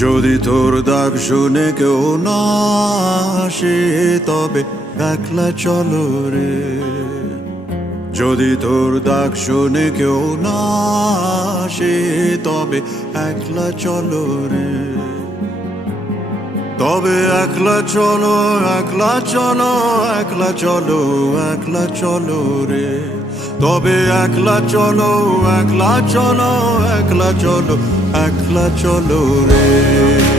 যদি তোর ডাক শুনে কেউ না আসে তবে একলা চলো রে। যদি তোর ডাক শুনে কেউ না আসে তবে একলা চলো রে। তবে একলা চলো, একলা চলো, একলা চলো, একলা চলো রে। তবে একলা চলো, একলা চলো, একলা চলো, একলা চলো রে।